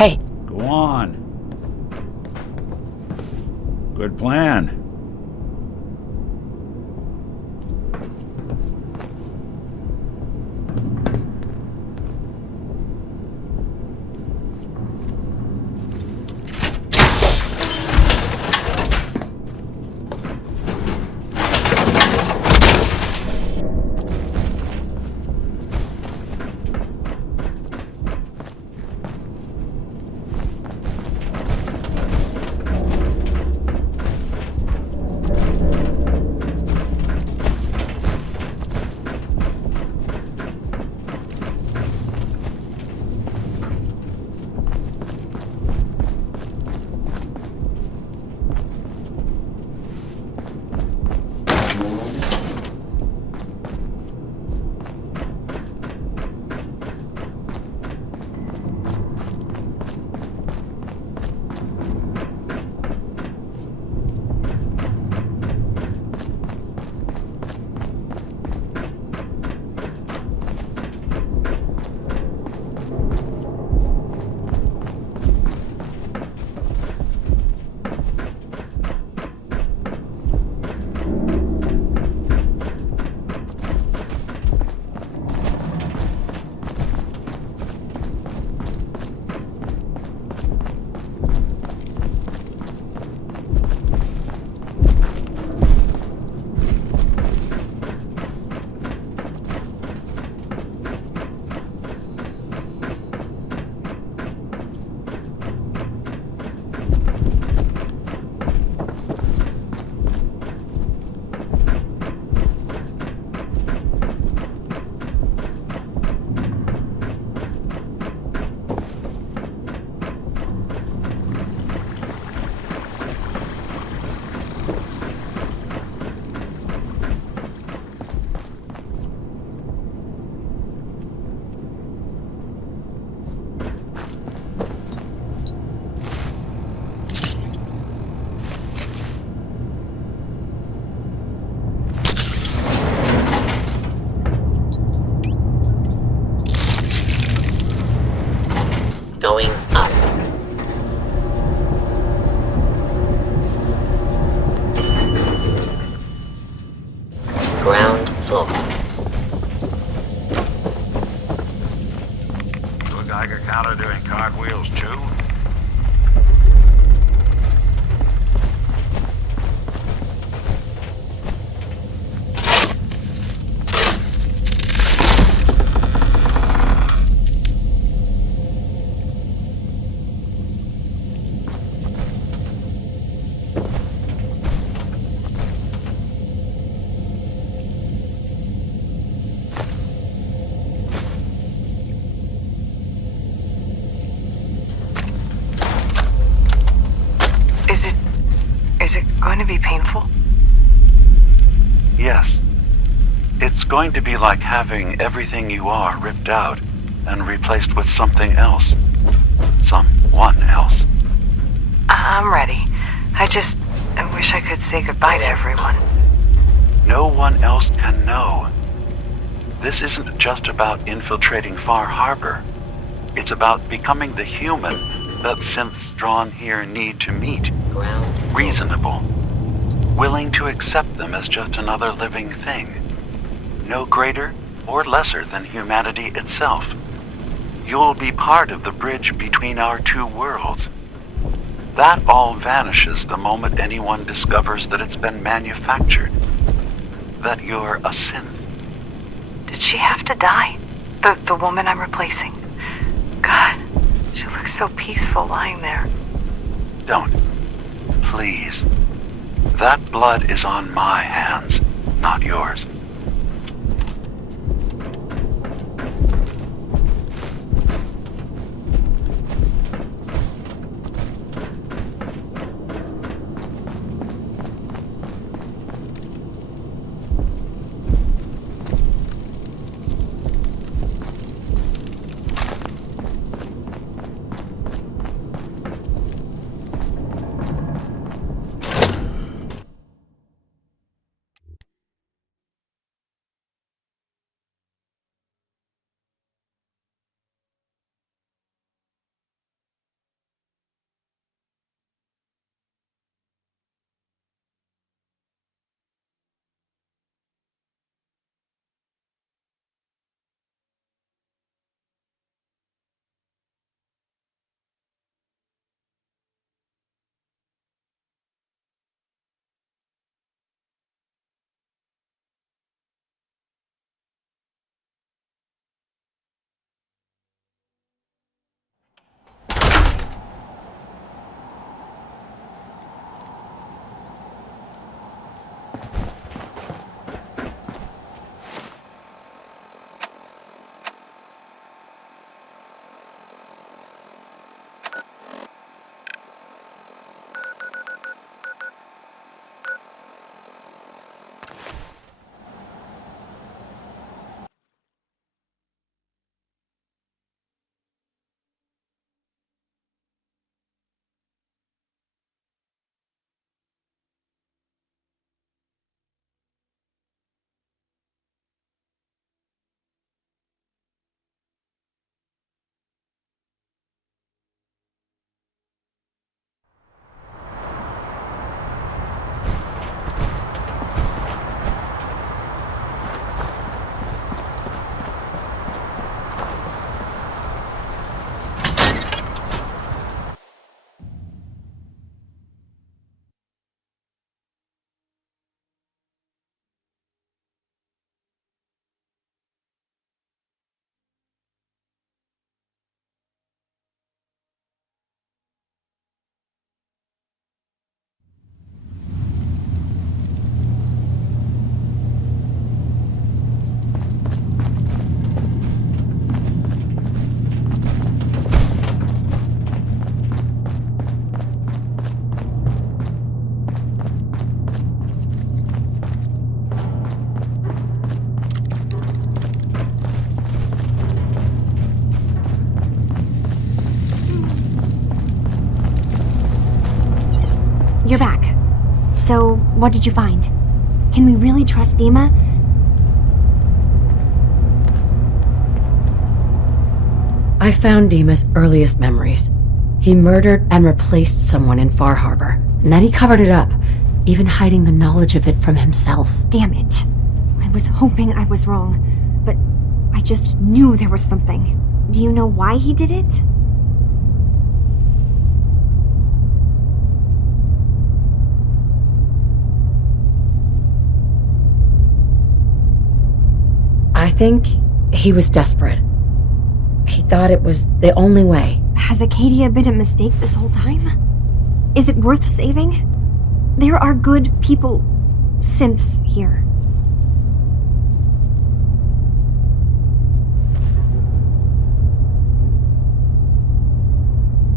Hey. Go on. Good plan. Going up. Ground floor. The Geiger counter doing cartwheels too? Is it going to be painful? Yes. It's going to be like having everything you are ripped out and replaced with something else. Someone else. I'm ready. I wish I could say goodbye to everyone. No one else can know. This isn't just about infiltrating Far Harbor. It's about becoming the human that synths drawn here need to meet. Reasonable. Willing to accept them as just another living thing. No greater or lesser than humanity itself. You'll be part of the bridge between our two worlds. That all vanishes the moment anyone discovers that it's been manufactured. That you're a synth. Did she have to die? The woman I'm replacing? God, she looks so peaceful lying there. Don't. Please. That blood is on my hands, not yours. You're back. So, what did you find? Can we really trust Dima? I found Dima's earliest memories. He murdered and replaced someone in Far Harbor, and then he covered it up, even hiding the knowledge of it from himself. Damn it. I was hoping I was wrong, but I just knew there was something. Do you know why he did it? I think he was desperate. He thought it was the only way. Has Acadia been a mistake this whole time? Is it worth saving? There are good people, synths here.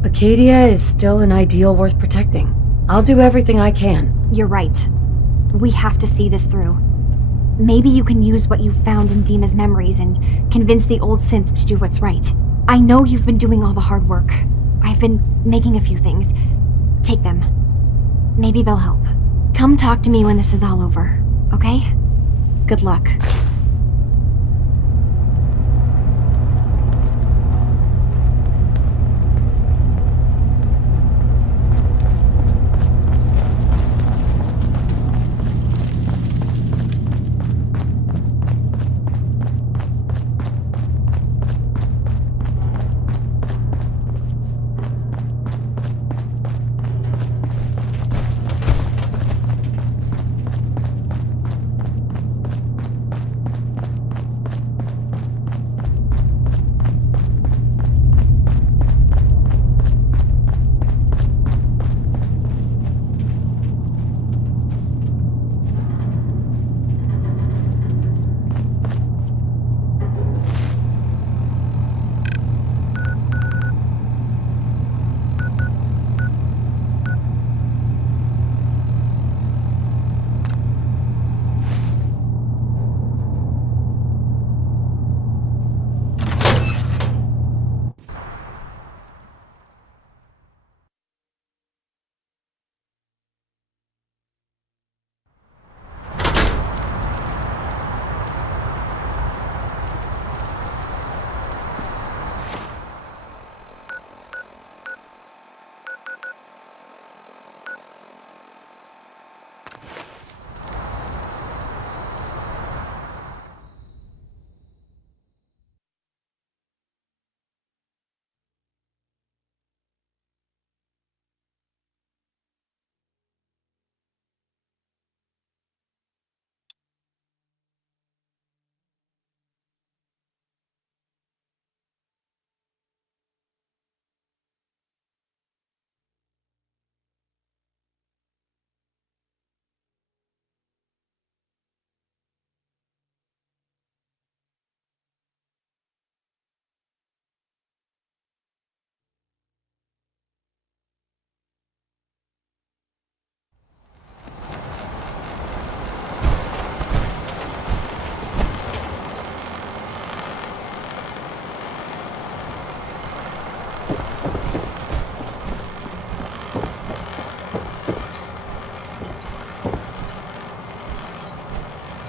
Acadia is still an ideal worth protecting. I'll do everything I can. You're right. We have to see this through. Maybe you can use what you've found in Dima's memories and convince the old synth to do what's right. I know you've been doing all the hard work. I've been making a few things. Take them. Maybe they'll help. Come talk to me when this is all over, okay? Good luck.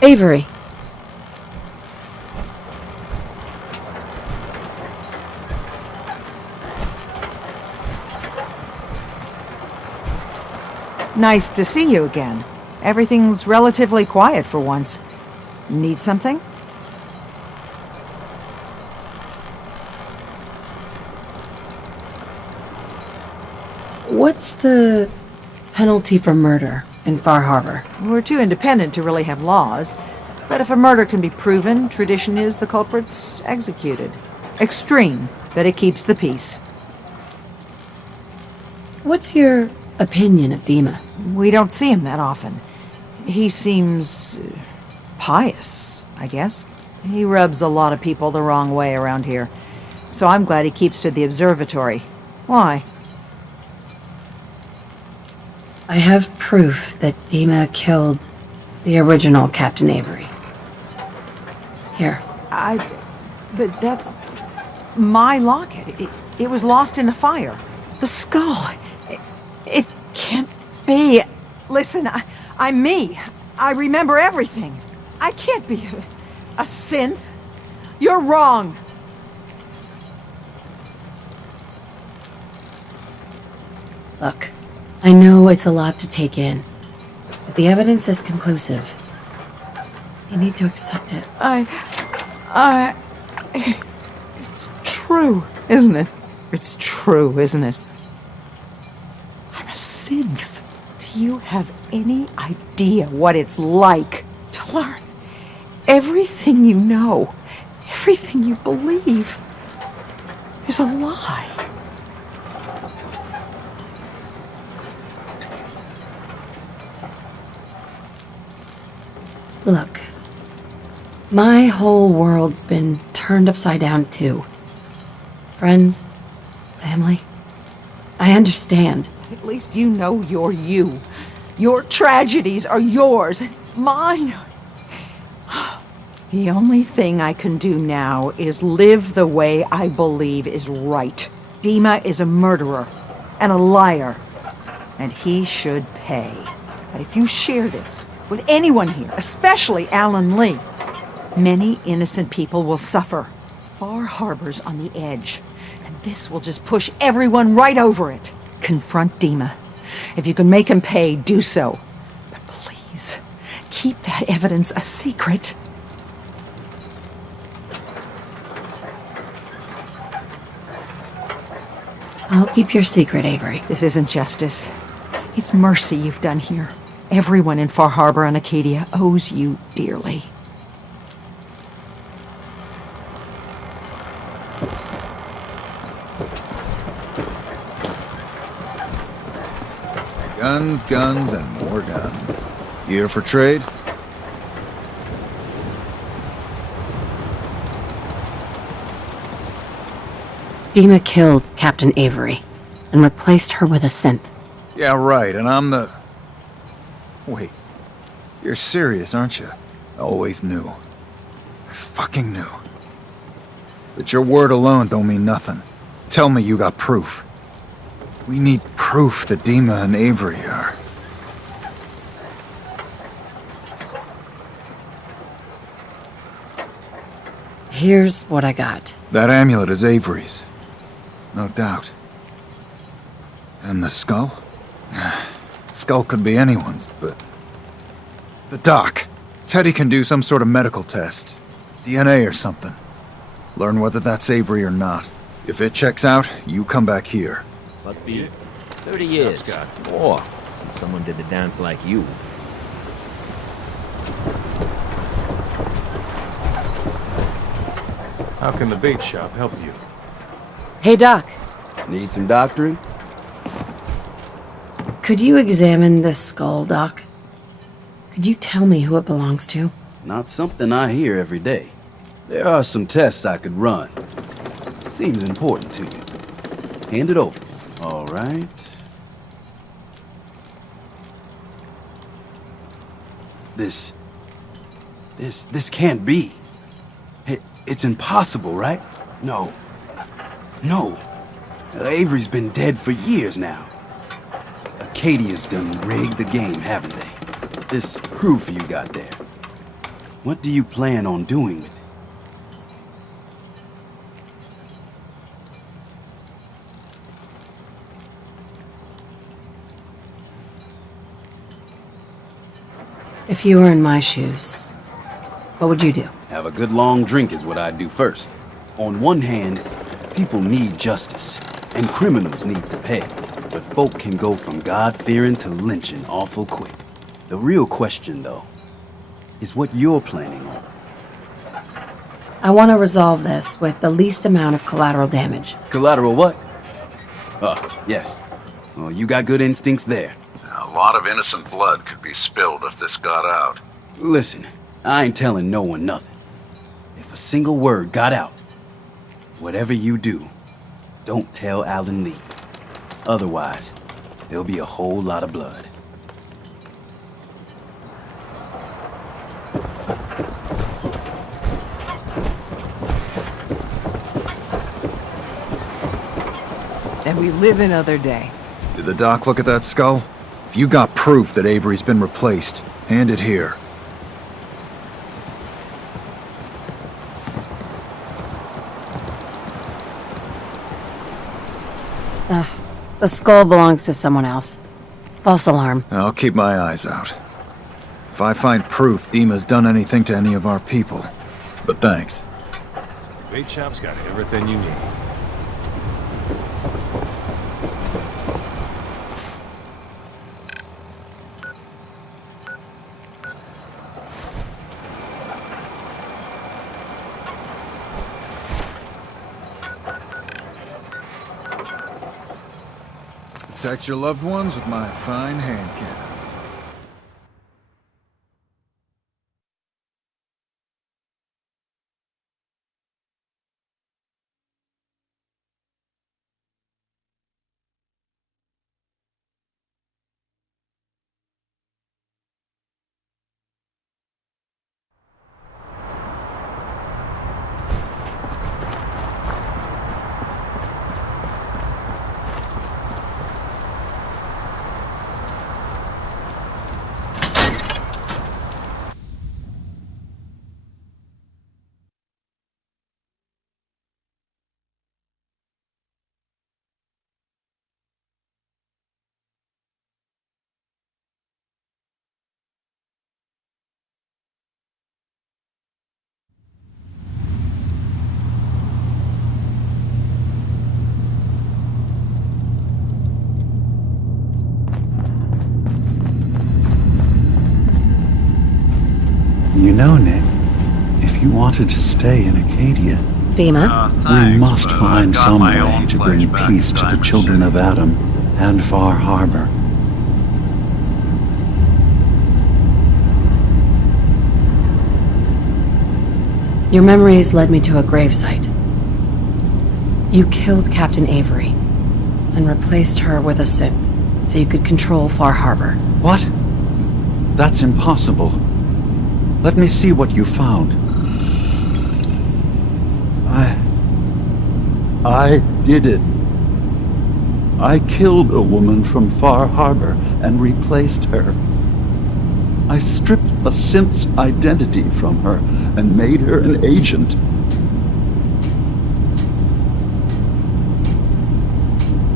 Avery. Nice to see you again. Everything's relatively quiet for once. Need something? What's the penalty for murder in Far Harbor? We're too independent to really have laws, but if a murder can be proven, tradition is the culprit's executed. Extreme, but it keeps the peace. What's your opinion of Dima? We don't see him that often. He seems pious, I guess. He rubs a lot of people the wrong way around here. So I'm glad he keeps to the observatory. Why? I have proof that Dima killed the original Captain Avery. Here. But that's my locket. It was lost in a fire. The skull. It can't be. Listen, I'm me. I remember everything. I can't be a synth. You're wrong. Look, I know it's a lot to take in, but the evidence is conclusive. You need to accept it. It's true, isn't it? It's true, isn't it? I'm a synth. Do you have any idea what it's like to learn everything you know, everything you believe is a lie? Look, my whole world's been turned upside down too. Friends, family. I understand. At least you know you're you. Your tragedies are yours, and mine. The only thing I can do now is live the way I believe is right. Dima is a murderer and a liar, and he should pay. But if you share this with anyone here, especially Alan Lee, many innocent people will suffer. Far Harbor's on the edge, and this will just push everyone right over it. Confront Dima. If you can make him pay, do so. But please, keep that evidence a secret. I'll keep your secret, Avery. This isn't justice. It's mercy you've done here. Everyone in Far Harbor and Acadia owes you dearly. Guns, guns, and more guns. You here for trade? Dima killed Captain Avery and replaced her with a synth. Yeah, right, and I'm the... Wait. You're serious, aren't you? I always knew. I fucking knew. But your word alone don't mean nothing. Tell me you got proof. We need proof that Dima and Avery are... Here's what I got. That amulet is Avery's. No doubt. And the skull? Skull could be anyone's, but... The doc. Teddy can do some sort of medical test. DNA or something. Learn whether that's Avery or not. If it checks out, you come back here. Must be 30 years. More since someone did the dance like you. How can the bait shop help you? Hey, Doc. Need some doctoring? Could you examine this skull, Doc? Could you tell me who it belongs to? Not something I hear every day. There are some tests I could run. Seems important to you. Hand it over. All right. This can't be. It's impossible, right? No. Avery's been dead for years now. Acadia's done rigged the game, haven't they? This proof you got there. What do you plan on doing with it? If you were in my shoes, what would you do? Have a good long drink is what I'd do first. On one hand, people need justice, and criminals need to pay. But folk can go from God-fearing to lynching awful quick. The real question, though, is what you're planning on. I want to resolve this with the least amount of collateral damage. Collateral what? Oh, yes. Well, you got good instincts there. A lot of innocent blood could be spilled if this got out. Listen, I ain't telling no one nothing. If a single word got out, whatever you do, don't tell Alan Lee. Otherwise, there'll be a whole lot of blood. And we live another day. Did the doc look at that skull? If you got proof that Avery's been replaced, hand it here. The skull belongs to someone else. False alarm. I'll keep my eyes out. If I find proof Dima's done anything to any of our people. But thanks. Bait shop's got everything you need. Protect your loved ones with my fine hand cannons. You know, Nick, if you wanted to stay in Acadia, Dima? we must find some my way own to place bring back peace in to the Diamond children City. of Adam and Far Harbor. Your memories led me to a gravesite. You killed Captain Avery and replaced her with a synth so you could control Far Harbor. What? That's impossible. Let me see what you found. I did it. I killed a woman from Far Harbor and replaced her. I stripped a synth's identity from her and made her an agent.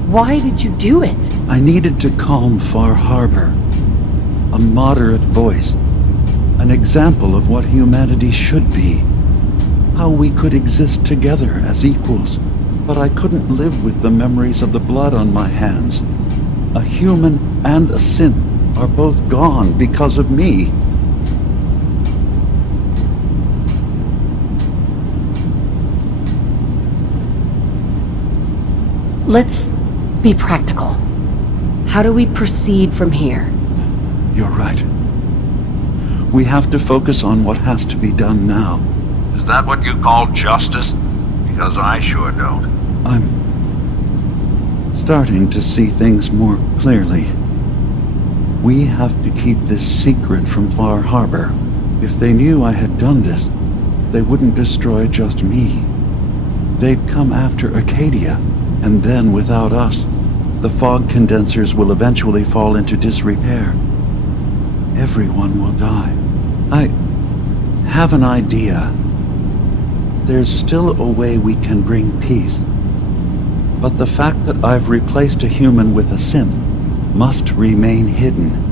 Why did you do it? I needed to calm Far Harbor. A moderate voice. An example of what humanity should be. How we could exist together as equals. But I couldn't live with the memories of the blood on my hands. A human and a synth are both gone because of me. Let's be practical. How do we proceed from here? You're right. We have to focus on what has to be done now. Is that what you call justice? Because I sure don't. I'm starting to see things more clearly. We have to keep this secret from Far Harbor. If they knew I had done this, they wouldn't destroy just me. They'd come after Acadia, and then without us, the fog condensers will eventually fall into disrepair. Everyone will die. have an idea. There's still a way we can bring peace. But the fact that I've replaced a human with a synth must remain hidden.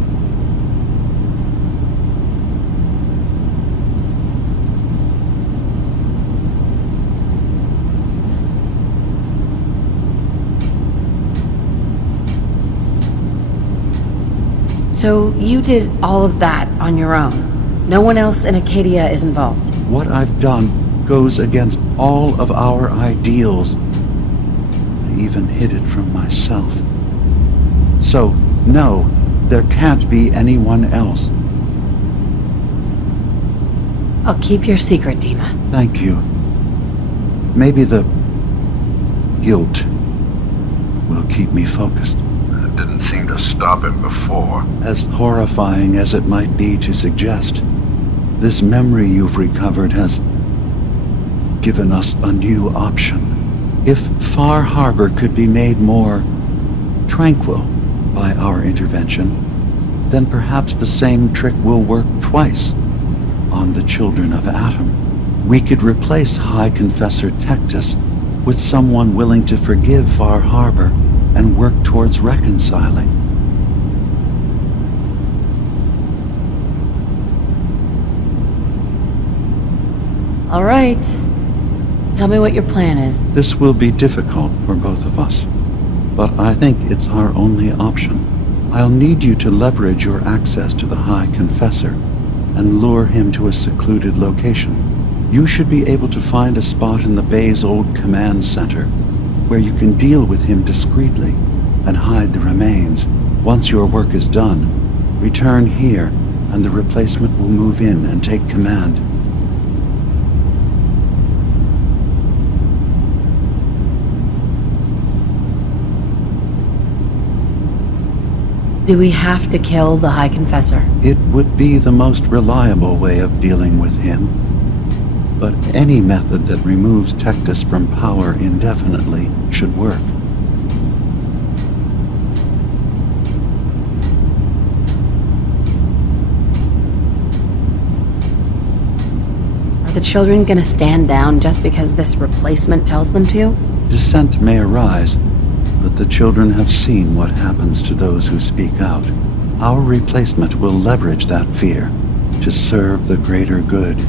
So you did all of that on your own? No one else in Acadia is involved? What I've done goes against all of our ideals. I even hid it from myself. So, no, there can't be anyone else. I'll keep your secret, Dima. Thank you. Maybe the guilt will keep me focused. It didn't seem to stop him before. As horrifying as it might be to suggest, this memory you've recovered has given us a new option. If Far Harbor could be made more tranquil by our intervention, then perhaps the same trick will work twice on the children of Atom. We could replace High Confessor Tectus with someone willing to forgive Far Harbor and work towards reconciling. All right. Tell me what your plan is. This will be difficult for both of us, but I think it's our only option. I'll need you to leverage your access to the High Confessor and lure him to a secluded location. You should be able to find a spot in the Bay's old command center where you can deal with him discreetly and hide the remains. Once your work is done, return here and the replacement will move in and take command. Do we have to kill the High Confessor? It would be the most reliable way of dealing with him. But any method that removes Tectus from power indefinitely should work. Are the children gonna stand down just because this replacement tells them to? Dissent may arise, but the children have seen what happens to those who speak out. Our replacement will leverage that fear to serve the greater good.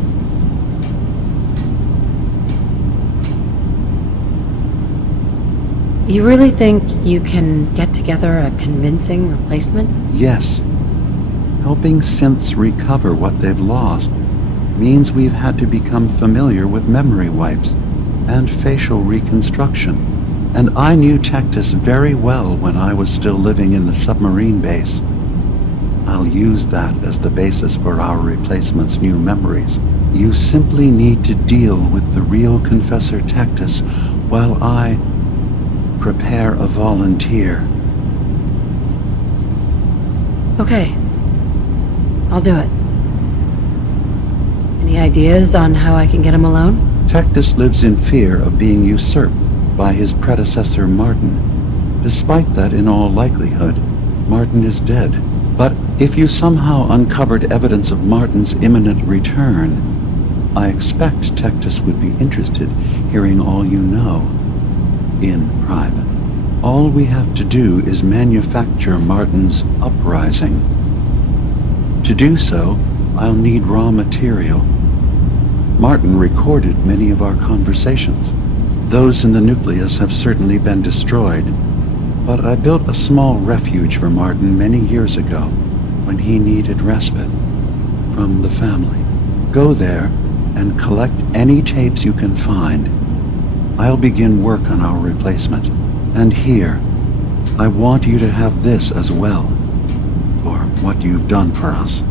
You really think you can get together a convincing replacement? Yes. Helping synths recover what they've lost means we've had to become familiar with memory wipes and facial reconstruction. And I knew Tectus very well when I was still living in the submarine base. I'll use that as the basis for our replacement's new memories. You simply need to deal with the real Confessor Tectus while I prepare a volunteer. Okay. I'll do it. Any ideas on how I can get him alone? Tectus lives in fear of being usurped by his predecessor Martin. Despite that, in all likelihood, Martin is dead. But if you somehow uncovered evidence of Martin's imminent return, I expect Tectus would be interested hearing all you know in private. All we have to do is manufacture Martin's uprising. To do so, I'll need raw material. Martin recorded many of our conversations. Those in the nucleus have certainly been destroyed, but I built a small refuge for Martin many years ago when he needed respite from the family. Go there and collect any tapes you can find. I'll begin work on our replacement. And here, I want you to have this as well, for what you've done for us.